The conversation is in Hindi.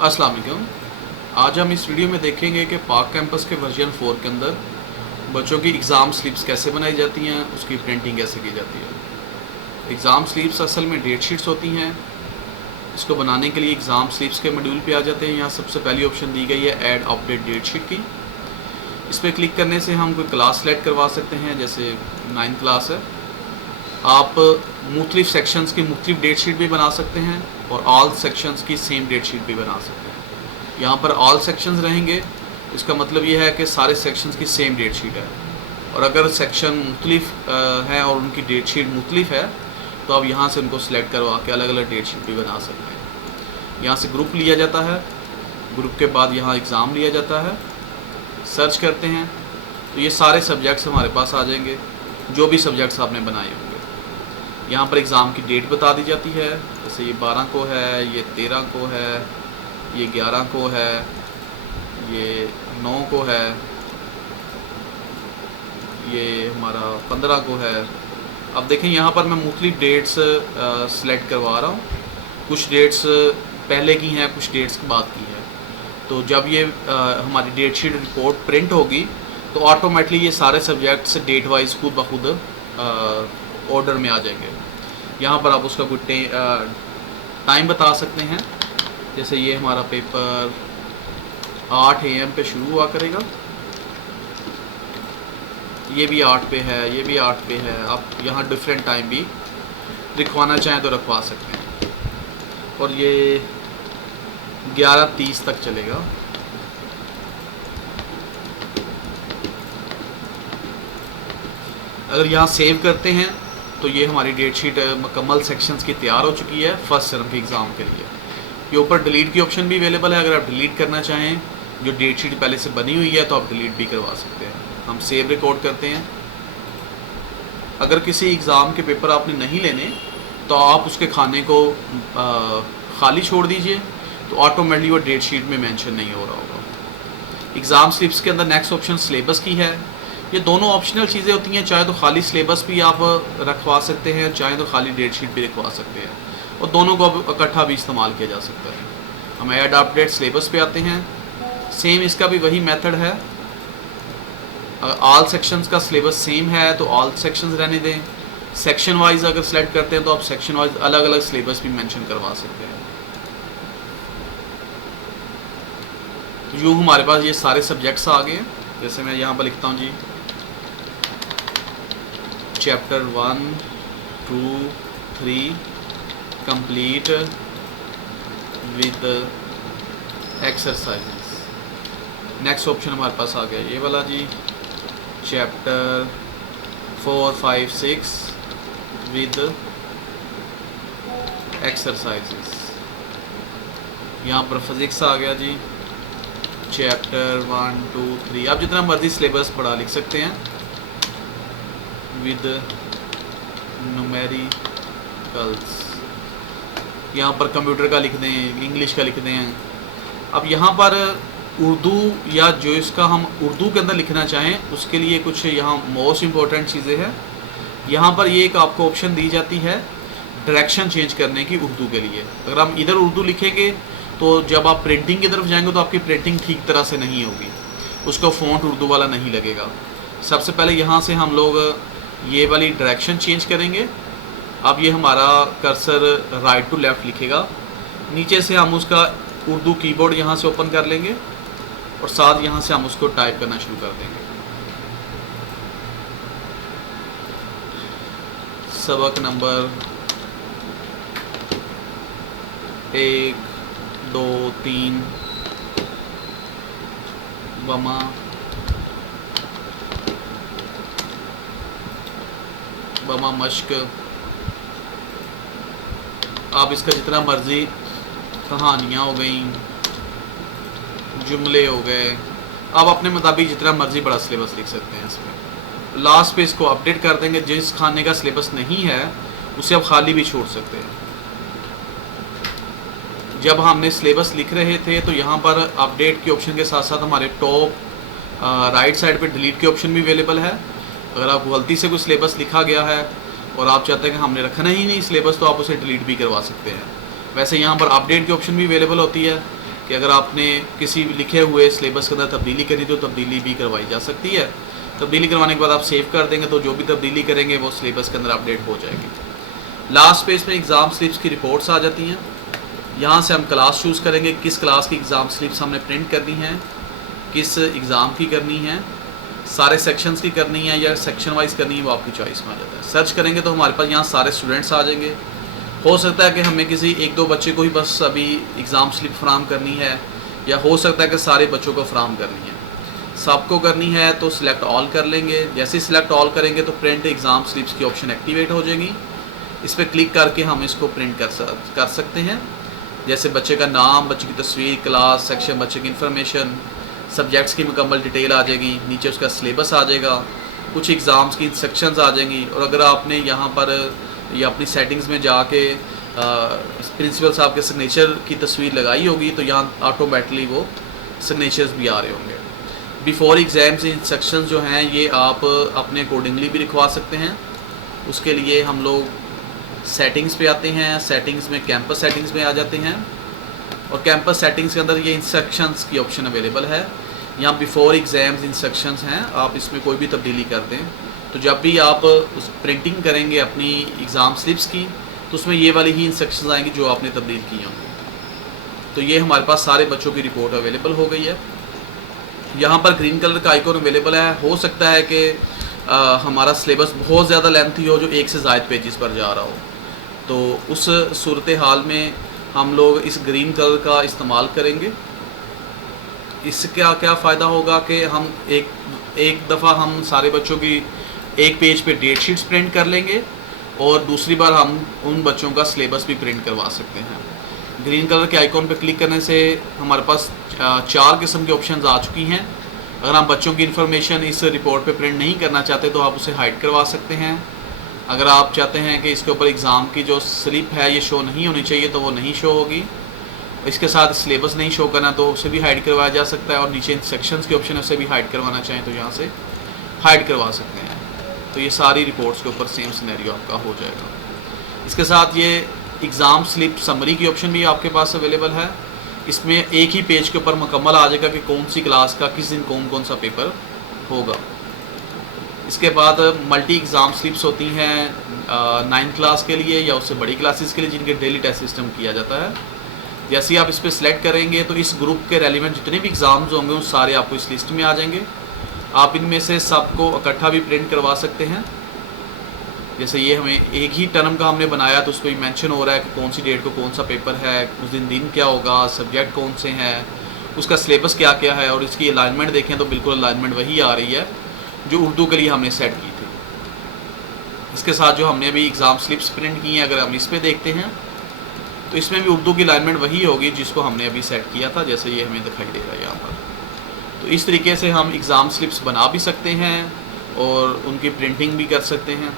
अस्सलाम वालेकुम। आज हम इस वीडियो में देखेंगे कि पाक कैंपस के वर्जन 4 के अंदर बच्चों की एग्ज़ाम स्लिप्स कैसे बनाई जाती हैं, उसकी प्रिंटिंग कैसे की जाती है। एग्ज़ाम स्लिप्स असल में डेट शीट्स होती हैं। इसको बनाने के लिए एग्ज़ाम स्लिप्स के मॉड्यूल पे आ जाते हैं। यहाँ सबसे पहली ऑप्शन दी गई है ऐड अपडेट डेट शीट की। इस पर क्लिक करने से हम कोई क्लास सेलेक्ट करवा सकते हैं, जैसे 9th क्लास है। आप मुख्तलिफ सेक्शंस की मुख्तलिफ डेट शीट भी बना सकते हैं और ऑल सेक्शंस की सेम डेट शीट भी बना सकते हैं। यहाँ पर ऑल सेक्शंस रहेंगे, इसका मतलब ये है कि सारे सेक्शंस की सेम डेट शीट है। और अगर सेक्शन मुख्तलिफ हैं और उनकी डेट शीट मुख्तलिफ है तो आप यहाँ से उनको सिलेक्ट करवा के अलग अलग डेट शीट भी बना सकते हैं। यहाँ से ग्रुप लिया जाता है, ग्रुप के बाद यहाँ एग्ज़ाम लिया जाता है। सर्च करते हैं तो ये सारे सब्जेक्ट्स हमारे पास आ जाएंगे, जो भी सब्जेक्ट्स आपने बनाए होंगे। यहाँ पर एग्ज़ाम की डेट बता दी जाती है, जैसे ये 12 को है, ये 13 को है, ये 11 को है, ये 9 को है, ये हमारा 15 को है। अब देखें यहाँ पर मैं मुख्तलिफ डेट्स सेलेक्ट करवा रहा हूँ। कुछ डेट्स पहले की हैं, कुछ डेट्स बाद की है। तो जब ये हमारी डेट शीट रिपोर्ट प्रिंट होगी तो ऑटोमेटिकली ये सारे सब्जेक्ट्स डेट वाइज खुद ब खुद ऑर्डर में आ जाएंगे। यहाँ पर आप उसका कुछ टाइम बता सकते हैं, जैसे ये हमारा पेपर 8 AM पे शुरू हुआ करेगा, ये भी 8 पे है, ये भी 8 पे है। आप यहाँ डिफरेंट टाइम भी रखवाना चाहें तो रखवा सकते हैं। और ये 11:30 तक चलेगा। अगर यहाँ सेव करते हैं तो ये हमारी डेट शीट मुकम्मल सेक्शंस की तैयार हो चुकी है फर्स्ट टर्म के एग्ज़ाम के लिए। ये ऊपर डिलीट की ऑप्शन भी अवेलेबल है। अगर आप डिलीट करना चाहें जो डेट शीट पहले से बनी हुई है तो आप डिलीट भी करवा सकते हैं। हम सेव रिकॉर्ड करते हैं। अगर किसी एग्ज़ाम के पेपर आपने नहीं लेने तो आप उसके खाने को खाली छोड़ दीजिए, तो ऑटोमेटिकली वो डेट शीट में मेंशन नहीं हो रहा होगा। एग्ज़ाम स्लिप्स के अंदर नेक्स्ट ऑप्शन सिलेबस की है। ये दोनों ऑप्शनल चीज़ें होती हैं, चाहे तो खाली सिलेबस भी आप रखवा सकते हैं, चाहे तो खाली डेट शीट भी रखवा सकते हैं, और दोनों को इकट्ठा भी इस्तेमाल किया जा सकता है। हम ऐड अपडेट सिलेबस पे आते हैं। सेम इसका भी वही मेथड है। ऑल सेक्शंस का सिलेबस सेम है तो ऑल सेक्शंस रहने दें। सेक्शन वाइज अगर सेलेक्ट करते हैं तो आप सेक्शन वाइज अलग अलग सिलेबस भी मेंशन करवा सकते हैं। यूँ हमारे पास ये सारे सब्जेक्ट्स आ गए। जैसे मैं यहाँ पर लिखता हूँ जी, chapter 1, 2, 3 complete with exercises. Next option हमारे पास आ गया ये वाला जी, चैप्टर 4, 5, 6 विद एक्सरसाइजेस। यहाँ पर फिजिक्स आ गया जी, चैप्टर 1, 2, 3। आप जितना मर्जी सिलेबस पढ़ा लिख सकते हैं विद न्यूमेरिकल्स। यहाँ पर कंप्यूटर का लिख दें, इंग्लिश का लिख दें। अब यहाँ पर उर्दू या जो इसका हम उर्दू के अंदर लिखना चाहें उसके लिए कुछ यहाँ मोस्ट इम्पोर्टेंट चीज़ें हैं। यहाँ पर ये एक आपको ऑप्शन दी जाती है डायरेक्शन चेंज करने की उर्दू के लिए। अगर हम इधर उर्दू लिखेंगे तो जब आप प्रिंटिंग की तरफ जाएंगे तो आपकी प्रिंटिंग ठीक तरह से नहीं होगी, उसका फ़ॉन्ट उर्दू वाला नहीं लगेगा। सबसे पहले यहाँ से हम लोग ये वाली डायरेक्शन चेंज करेंगे। अब ये हमारा कर्सर राइट टू लेफ़्ट लिखेगा। नीचे से हम उसका उर्दू कीबोर्ड यहाँ से ओपन कर लेंगे और साथ यहाँ से हम उसको टाइप करना शुरू कर देंगे। सबक नंबर 1, 2, 3 बमा मश्क। आप इसका जितना मर्ज़ी, कहानियाँ हो गई, जुमले हो गए, आप अपने मुताबिक जितना मर्ज़ी बड़ा सिलेबस लिख सकते हैं इसमें। लास्ट पे इसको अपडेट कर देंगे। जिस खाने का सिलेबस नहीं है उसे आप खाली भी छोड़ सकते हैं। जब हमने सिलेबस लिख रहे थे तो यहाँ पर अपडेट के ऑप्शन के साथ साथ हमारे टॉप राइट साइड पे डिलीट के ऑप्शन भी अवेलेबल है। अगर आप गलती से कोई सिलेबस लिखा गया है और आप चाहते हैं कि हमने रखना ही नहीं सिलेबस, तो आप उसे डिलीट भी करवा सकते हैं। वैसे यहाँ पर अपडेट की ऑप्शन भी अवेलेबल होती है कि अगर आपने किसी लिखे हुए सिलेबस के अंदर तब्दीली करी तो तब्दीली भी करवाई जा सकती है। तब्दीली करवाने के बाद आप सेव कर देंगे तो जो भी तब्दीली करेंगे वो सिलेबस के अंदर अपडेट हो जाएगी। लास्ट पेज में एग्ज़ाम स्लिप्स की रिपोर्ट्स आ जाती हैं। यहाँ से हम क्लास चूज़ करेंगे, किस क्लास की एग्ज़ाम स्लिप्स हमने प्रिंट करनी है, किस एग्ज़ाम की करनी है, सारे सेक्शंस की करनी है या सेक्शन वाइज करनी है, वो आपकी चॉइस में आ जाता है। सर्च करेंगे तो हमारे पास यहाँ सारे स्टूडेंट्स आ जाएंगे। हो सकता है कि हमें किसी एक दो बच्चे को ही बस अभी एग्ज़ाम स्लिप फ्राहम करनी है, या हो सकता है कि सारे बच्चों को फ्राहम करनी है। सबको करनी है तो सिलेक्ट ऑल कर लेंगे। जैसे ही सिलेक्ट ऑल करेंगे तो प्रिंट एग्ज़ाम स्लिप्स की ऑप्शन एक्टिवेट हो जाएगी। इस पर क्लिक करके हम इसको प्रिंट कर सकते हैं। जैसे बच्चे का नाम, बच्चे की तस्वीर, क्लास, सेक्शन, बच्चे की इन्फॉर्मेशन, सब्जेक्ट्स की मुकम्मल डिटेल आ जाएगी, नीचे उसका सिलेबस आ जाएगा, कुछ एग्ज़ाम्स की इंस्ट्रक्शंस आ जाएंगी। और अगर आपने यहाँ पर या अपनी सेटिंग्स में जाके प्रिंसिपल साहब के सिग्नेचर की तस्वीर लगाई होगी तो यहाँ ऑटोमेटिकली वो सिग्नेचर्स भी आ रहे होंगे। बिफोर एग्ज़ाम्स इंस्ट्रक्शंस जो हैं ये आप अपने अकॉर्डिंगली भी लिखवा सकते हैं। उसके लिए हम लोग सेटिंग्स पे आते हैं, सेटिंग्स में कैंपस सेटिंग्स में आ जाते हैं और कैंपस सेटिंग्स के अंदर ये इंस्ट्रक्शंस की ऑप्शन अवेलेबल है। यहाँ बिफोर एग्ज़ाम्स इंस्ट्रक्शंस हैं, आप इसमें कोई भी तब्दीली कर दें तो जब भी आप उस प्रिंटिंग करेंगे अपनी एग्ज़ाम स्लिप्स की तो उसमें ये वाली ही इंस्ट्रक्शंस आएंगी जो आपने तब्दील की होंगी। तो ये हमारे पास सारे बच्चों की रिपोर्ट अवेलेबल हो गई है। यहाँ पर ग्रीन कलर का आइकॉन अवेलेबल है। हो सकता है कि हमारा सिलेबस बहुत ज़्यादा लेंथी हो, जो एक से ज़ायद पेजेस पर जा रहा हो, तो उस सूरत हाल में हम लोग इस ग्रीन कलर का इस्तेमाल करेंगे। इससे क्या फ़ायदा होगा कि हम एक दफ़ा हम सारे बच्चों की एक पेज पे डेट शीट्स प्रिंट कर लेंगे और दूसरी बार हम उन बच्चों का सिलेबस भी प्रिंट करवा सकते हैं। ग्रीन कलर के आइकॉन पे क्लिक करने से हमारे पास 4 किस्म के ऑप्शंस आ चुकी हैं। अगर हम बच्चों की इन्फॉर्मेशन इस रिपोर्ट पे प्रिंट नहीं करना चाहते तो आप उसे हाइड करवा सकते हैं। अगर आप चाहते हैं कि इसके ऊपर एग्ज़ाम की जो स्लिप है ये शो नहीं होनी चाहिए तो वो नहीं शो होगी। इसके साथ सिलेबस नहीं शो करना तो उसे भी हाइड करवाया जा सकता है और नीचे सेक्शंस के ऑप्शन है उसे भी हाइड करवाना चाहें तो यहाँ से हाइड करवा सकते हैं। तो ये सारी रिपोर्ट्स के ऊपर सेम सिनेरियो आपका हो जाएगा। इसके साथ ये एग्ज़ाम स्लिप समरी की ऑप्शन भी आपके पास अवेलेबल है। इसमें एक ही पेज के ऊपर मुकम्मल आ जाएगा कि कौन सी क्लास का किस दिन कौन सा पेपर होगा। इसके बाद मल्टी एग्ज़ाम स्लिप्स होती हैं 9th क्लास के लिए या उससे बड़ी क्लासेस के लिए जिनके डेली टेस्ट सिस्टम किया जाता है। जैसे ही आप इस पर सिलेक्ट करेंगे तो इस ग्रुप के रेलिवेंट जितने भी एग्ज़ाम्स होंगे उन सारे आपको इस लिस्ट में आ जाएंगे। आप इनमें से सबको इकट्ठा भी प्रिंट करवा सकते हैं। जैसे ये हमें एक ही टर्म का हमने बनाया तो उस पर मेंशन हो रहा है कि कौन सी डेट को कौन सा पेपर है, उस दिन क्या होगा, सब्जेक्ट कौन से हैं, उसका सिलेबस क्या है और इसकी अलाइनमेंट देखें तो बिल्कुल अलाइनमेंट वही आ रही है जो उर्दू के लिए हमने सेट की थी। इसके साथ जो हमने अभी एग्ज़ाम स्लिप्स प्रिंट की हैं अगर हम इस पर देखते हैं तो इसमें भी उर्दू की अलाइनमेंट वही होगी जिसको हमने अभी सेट किया था, जैसे ये हमें दिखाई दे रहा है यहाँ पर। तो इस तरीके से हम एग्ज़ाम स्लिप्स बना भी सकते हैं और उनकी प्रिंटिंग भी कर सकते हैं।